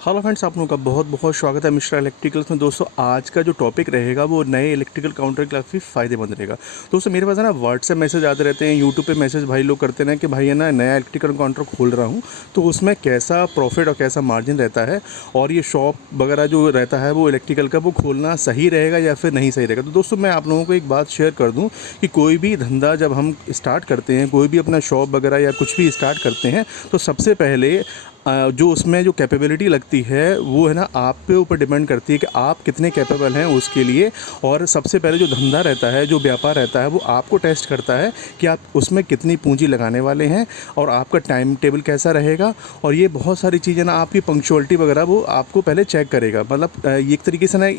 Hello friends, आप लोगों का बहुत बहुत स्वागत है मिश्रा इलेक्ट्रिकल्स में। दोस्तों आज का जो टॉपिक रहेगा वो नए इलेक्ट्रिकल काउंटर के काफ़ी फ़ायदेमंद रहेगा। दोस्तों मेरे पास है ना व्हाट्सएप मैसेज आते रहते हैं, यूट्यूब पे मैसेज भाई लोग करते हैं कि भाई है ना नया इलेक्ट्रिकल काउंटर खोल रहा हूँ, तो उसमें कैसा प्रॉफिट और कैसा मार्जिन रहता है, और ये शॉप वगैरह जो रहता है वो इलेक्ट्रिकल का वो खोलना सही रहेगा या फिर नहीं सही रहेगा। तो दोस्तों मैं आप लोगों को एक बात शेयर कर दूँ कि कोई भी धंधा जब हम स्टार्ट करते हैं, कोई भी अपना शॉप वगैरह या कुछ भी स्टार्ट करते हैं, तो सबसे पहले जो उसमें जो कैपेबिलिटी लगती है वो है ना आप पे ऊपर डिपेंड करती है कि आप कितने कैपेबल हैं उसके लिए। और सबसे पहले जो धंधा रहता है, जो व्यापार रहता है, वो आपको टेस्ट करता है कि आप उसमें कितनी पूंजी लगाने वाले हैं और आपका टाइम टेबल कैसा रहेगा। और ये बहुत सारी चीज़ें ना, आपकी पंक्चुअलिटी वगैरह वो आपको पहले चेक करेगा। मतलब ये एक तरीके से ना,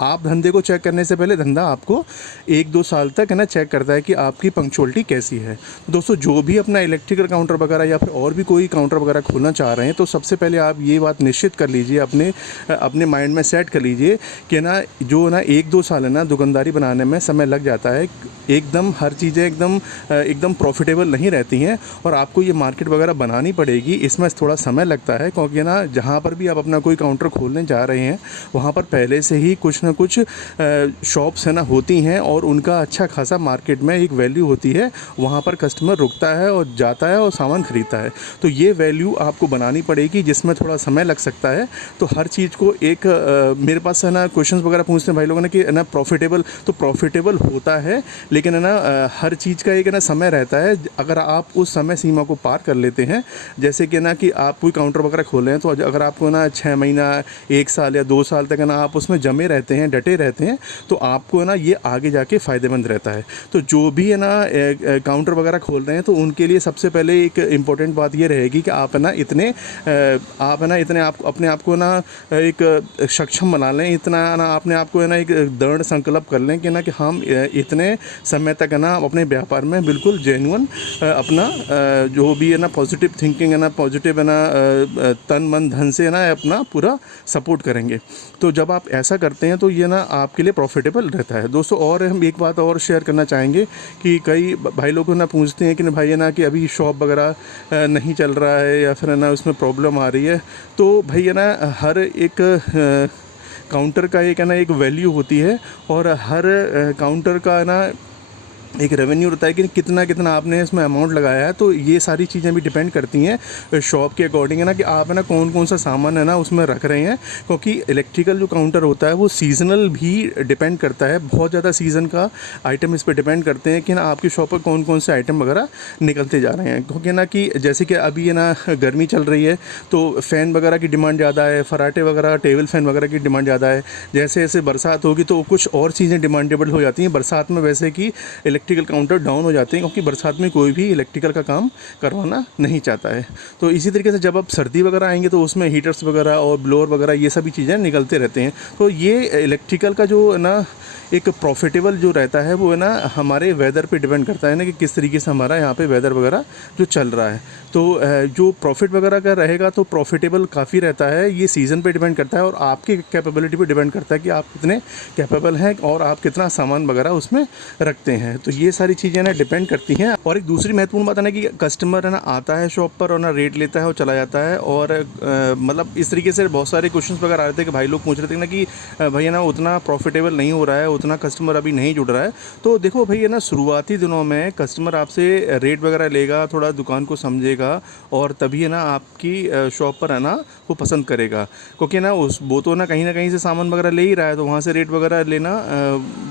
आप धंधे को चेक करने से पहले धंधा आपको 1-2 साल तक है ना चेक करता है कि आपकी पंक्चुअलिटी कैसी है। तो दोस्तों जो भी अपना इलेक्ट्रिकल काउंटर वगैरह या फिर और भी कोई काउंटर वगैरह खोलना चाह रहे हैं, तो सबसे पहले आप ये बात निश्चित कर लीजिए, अपने माइंड में सेट कर लीजिए कि ना जो ना 1-2 साल है ना दुकानदारी बनाने में समय लग जाता है। एकदम हर चीज़ें एकदम प्रॉफिटेबल नहीं रहती हैं और आपको ये मार्केट वगैरह बनानी पड़ेगी। इसमें थोड़ा समय लगता है क्योंकि ना जहाँ पर भी आप अपना कोई काउंटर खोलने जा रहे हैं वहाँ पर पहले से ही कुछ ना कुछ शॉप्स है ना होती हैं और उनका अच्छा खासा मार्केट में एक वैल्यू होती है। वहाँ पर कस्टमर रुकता है और जाता है और सामान ख़रीदता है। तो ये वैल्यू आपको बनानी पड़ेगी जिसमें थोड़ा समय लग सकता है। तो हर चीज़ को एक मेरे पास है ना क्वेश्चंस वगैरह पूछते हैं भाई लोगों ने कि है ना प्रॉफिटेबल होता है, लेकिन है ना हर चीज़ का एक है ना समय रहता है। अगर आप उस समय सीमा को पार कर लेते हैं, जैसे कि ना कि आप कोई काउंटर वगैरह खोले हैं, तो अगर आपको ना 6 महीना 1 साल या 2 साल तक है ना आप उसमें जमे रहते हैं, डटे रहते हैं, तो आपको है ना ये आगे जाके फ़ायदेमंद रहता है। तो जो भी है ना काउंटर वगैरह खोल रहे हैं तो उनके लिए सबसे पहले एक इम्पॉर्टेंट बात ये रहेगी कि आप है ना इतने आप अपने आप को ना एक सक्षम बना लें, इतना ना अपने आप को है ना एक दृढ़ संकल्प कर लें कि ना कि हम इतने समय तक है ना अपने व्यापार में बिल्कुल जेन्युइन अपना जो भी है ना पॉजिटिव थिंकिंग है ना, पॉजिटिव है ना तन मन धन से है ना अपना पूरा सपोर्ट करेंगे। तो जब आप ऐसा करते हैं तो ये ना आपके लिए प्रॉफिटेबल रहता है। दोस्तों और हम एक बात और शेयर करना चाहेंगे कि कई भाई लोग ना पूछते हैं कि भाई है ना कि अभी शॉप वगैरह नहीं चल रहा है या फिर है ना उसमें प्रॉब्लम आ रही है। तो भाई है ना हर एक काउंटर का एक है ना एक वैल्यू होती है और हर काउंटर का है ना एक रेवेन्यू रहता है कि कितना कितना आपने इसमें अमाउंट लगाया है। तो ये सारी चीज़ें भी डिपेंड करती हैं शॉप के अकॉर्डिंग है ना कि आप है ना कौन कौन सा सामान है ना उसमें रख रहे हैं। क्योंकि इलेक्ट्रिकल जो काउंटर होता है वो सीज़नल भी डिपेंड करता है, बहुत ज़्यादा सीज़न का आइटम इस पर डिपेंड करते हैं कि ना आपकी शॉप पर कौन कौन से आइटम वगैरह निकलते जा रहे हैं। क्योंकि ना कि जैसे कि अभी है ना गर्मी चल रही है तो फ़ैन वगैरह की डिमांड ज़्यादा है, फराटे वगैरह, टेबल फ़ैन वगैरह की डिमांड ज़्यादा है। जैसे जैसे बरसात होगी तो कुछ और चीज़ें डिमांडेबल हो जाती हैं। बरसात में वैसे कि इलेक्ट्रिकल काउंटर डाउन हो जाते हैं क्योंकि बरसात में कोई भी इलेक्ट्रिकल का काम करवाना नहीं चाहता है। तो इसी तरीके से जब अब सर्दी वगैरह आएंगे तो उसमें हीटर्स वगैरह और ब्लोअर वगैरह ये सभी चीज़ें निकलते रहते हैं। तो ये इलेक्ट्रिकल का जो है ना एक प्रॉफिटेबल जो रहता है वो है ना हमारे वेदर पे डिपेंड करता है ना कि किस तरीके से हमारा यहाँ पे वेदर वगैरह जो चल रहा है। तो जो प्रॉफिट वगैरह का रहेगा तो प्रॉफिटेबल काफ़ी रहता है। ये सीज़न पे डिपेंड करता है और आपकी कैपेबिलिटी पे डिपेंड करता है कि आप कितने कैपेबल हैं और आप कितना सामान वगैरह उसमें रखते हैं। तो ये सारी चीज़ें ना डिपेंड करती हैं। और एक दूसरी महत्वपूर्ण बात है ना कि कस्टमर है ना आता है शॉप पर और ना रेट लेता है और चला जाता है। और मतलब इस तरीके से बहुत सारे क्वेश्चन वगैरह आ रहे थे कि भाई लोग पूछ रहे थे ना कि भैया ना उतना प्रॉफिटेबल नहीं हो रहा है, उतना कस्टमर अभी नहीं जुड़ रहा है। तो देखो भैया ना शुरुआती दिनों में कस्टमर आपसे रेट वगैरह लेगा, थोड़ा दुकान को समझेगा और तभी है ना आपकी शॉप पर है ना वो पसंद करेगा। क्योंकि ना वो तो ना कहीं से सामान वगैरह ले ही रहा है, तो वहाँ से रेट वगैरह लेना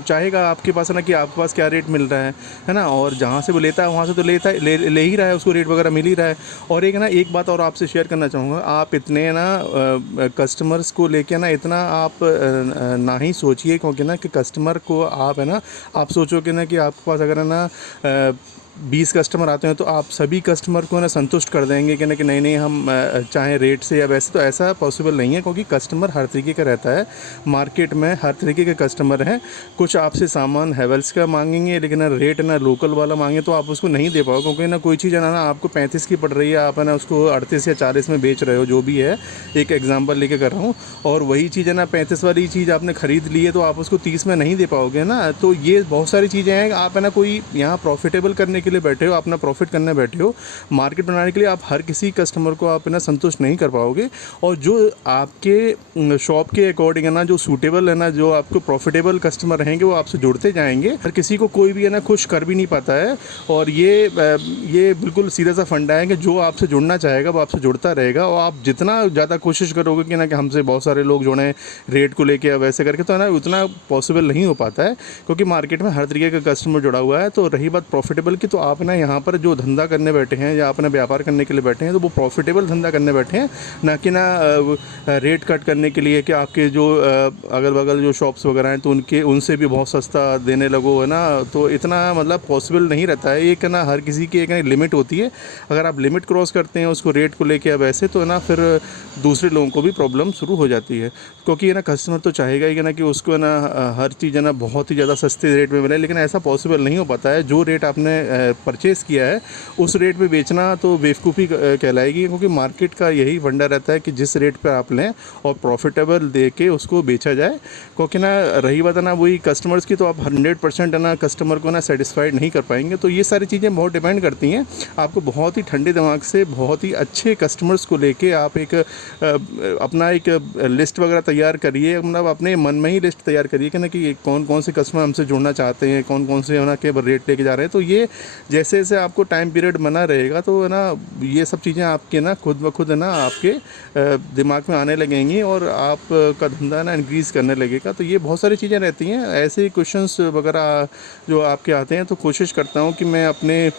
चाहेगा आपके पास है ना कि आपके पास क्या रेट मिल रहा है ना। और जहाँ से वो लेता है वहाँ से तो ले ही रहा है, उसको रेट वगैरह मिल ही रहा है। और एक ना एक बात और आपसे शेयर करना चाहूँगा, आप इतने ना कस्टमर्स को लेके ना इतना आप ना ही सोचिए। क्योंकि ना कि कस्टमर को आप है ना आप सोचोगे ना कि आपके पास अगर है ना 20 कस्टमर आते हैं तो आप सभी कस्टमर को ना संतुष्ट कर देंगे कि ना कि नहीं हम चाहे रेट से या वैसे, तो ऐसा पॉसिबल नहीं है। क्योंकि कस्टमर हर तरीके का रहता है, मार्केट में हर तरीके के कस्टमर हैं। कुछ आपसे सामान हैवेल्स का मांगेंगे लेकिन रेट ना लोकल वाला मांगे तो आप उसको नहीं दे पाओगे। क्योंकि ना कोई चीज़ है ना आपको 35 की पड़ रही है, आप है ना उसको 38 या 40 में बेच रहे हो, जो भी है एक एग्जाम्पल लेके कर रहा हूँ। और वही चीज़ है ना 35 वाली चीज़ आपने ख़रीद ली है तो आप उसको 30 में नहीं दे पाओगे ना। तो ये बहुत सारी चीज़ें हैं। आप है ना कोई यहाँ प्रॉफिटेबल करने के लिए बैठे हो, अपना प्रॉफिट करने बैठे हो। मार्केट बनाने के लिए आप हर किसी कस्टमर को आप ना संतुष्ट नहीं कर पाओगे, और जो आपके शॉप के अकॉर्डिंग है ना, जो सूटेबल है ना, जो आपको प्रॉफिटेबल कस्टमर रहेंगे वो आपसे जुड़ते जाएंगे। हर किसी को कोई भी है ना खुश कर भी नहीं पाता है, और ये बिल्कुल सीधा सा फंडा है कि जो आपसे जुड़ना चाहेगा वो आपसे जुड़ता रहेगा। और आप जितना ज़्यादा कोशिश करोगे कि ना कि हमसे बहुत सारे लोग जुड़ें रेट को लेके या वैसे करके, तो है ना उतना पॉसिबल नहीं हो पाता है, क्योंकि मार्केट में हर तरीके का कस्टमर जुड़ा हुआ है। तो रही बात प्रॉफिटेबल की, तो आप ना यहाँ पर जो धंधा करने बैठे हैं या अपना व्यापार करने के लिए बैठे हैं, तो वो प्रॉफिटेबल धंधा करने बैठे हैं, ना कि ना रेट कट करने के लिए कि आपके जो अगल बगल जो शॉप्स वगैरह हैं तो उनसे भी बहुत सस्ता देने लगो, है ना। तो इतना मतलब पॉसिबल नहीं रहता है। एक है ना हर किसी की एक लिमिट होती है, अगर आप लिमिट क्रॉस करते हैं उसको रेट को लेके अब ऐसे, तो है ना फिर दूसरे लोगों को भी प्रॉब्लम शुरू हो जाती है, क्योंकि है ना कस्टमर तो चाहेगा ही कि ना कि उसको है ना हर चीज़ है ना बहुत ही ज़्यादा सस्ते रेट में मिले, लेकिन ऐसा पॉसिबल नहीं हो पाता है। जो रेट आपने परचेज़ किया है उस रेट पे बेचना तो बेवकूफ़ी कहलाएगी, क्योंकि मार्केट का यही फंडा रहता है कि जिस रेट पर आप लें और प्रॉफिटेबल दे के उसको बेचा जाए। क्योंकि ना रही बात है ना वही कस्टमर्स की, तो आप 100% है ना कस्टमर को ना सेटिस्फाइड नहीं कर पाएंगे। तो ये सारी चीज़ें बहुत डिपेंड करती हैं। आपको बहुत ही ठंडे दिमाग से बहुत ही अच्छे कस्टमर्स को लेके आप एक अपना एक लिस्ट वगैरह तैयार करिए, मतलब अपने मन में ही लिस्ट तैयार करिए कि ना कि कौन कौन से कस्टमर हमसे जुड़ना चाहते हैं, कौन कौन से है ना के रेट लेके जा रहे हैं। तो ये जैसे जैसे आपको टाइम पीरियड बना रहेगा, तो है ना ये सब चीज़ें आपके ना खुद ब खुद है ना आपके दिमाग में आने लगेंगी, और आपका धंधा ना इंक्रीज़ करने लगेगा। तो ये बहुत सारी चीज़ें रहती हैं। ऐसे क्वेश्चंस वगैरह जो आपके आते हैं, तो कोशिश करता हूँ कि मैं अपने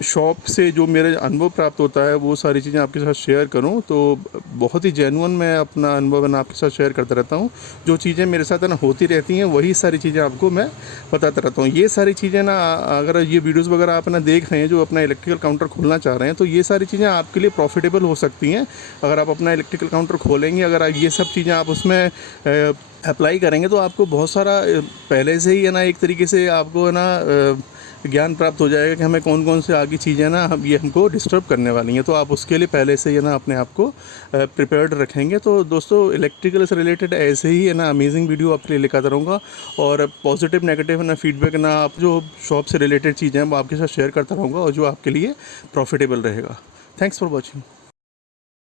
शॉप से जो मेरे अनुभव प्राप्त होता है वो सारी चीज़ें आपके साथ शेयर करूं। तो बहुत ही जेन्युइन मैं अपना अनुभव है ना आपके साथ शेयर करता रहता हूं। जो चीज़ें मेरे साथ है ना होती रहती हैं वही सारी चीज़ें आपको मैं बताता रहता हूं। ये सारी चीज़ें ना अगर ये वीडियोज़ वगैरह आप ना देख रहे हैं, जो अपना इलेक्ट्रिकल काउंटर खोलना चाह रहे हैं, तो ये सारी चीज़ें आपके लिए प्रॉफिटेबल हो सकती हैं। अगर आप अपना इलेक्ट्रिकल काउंटर खोलेंगे, अगर ये सब चीज़ें आप उसमें अप्लाई करेंगे, तो आपको बहुत सारा पहले से ही है ना एक तरीके से आपको है ना ज्ञान प्राप्त हो जाएगा कि हमें कौन कौन से आगे चीज़ें ना ये हमको डिस्टर्ब करने वाली हैं। तो आप उसके लिए पहले से ही ना अपने आप को प्रिपेयर्ड रखेंगे। तो दोस्तों इलेक्ट्रिकल से रिलेटेड ऐसे ही है ना अमेजिंग वीडियो आपके लिए लेकर आता रहूँगा, और पॉजिटिव नेगेटिव ना फीडबैक ना आप जो शॉप से रिलेटेड चीज़ें हैं वो आपके साथ शेयर करता रहूँगा, और जो आपके लिए प्रॉफिटेबल रहेगा। Thanks for watching.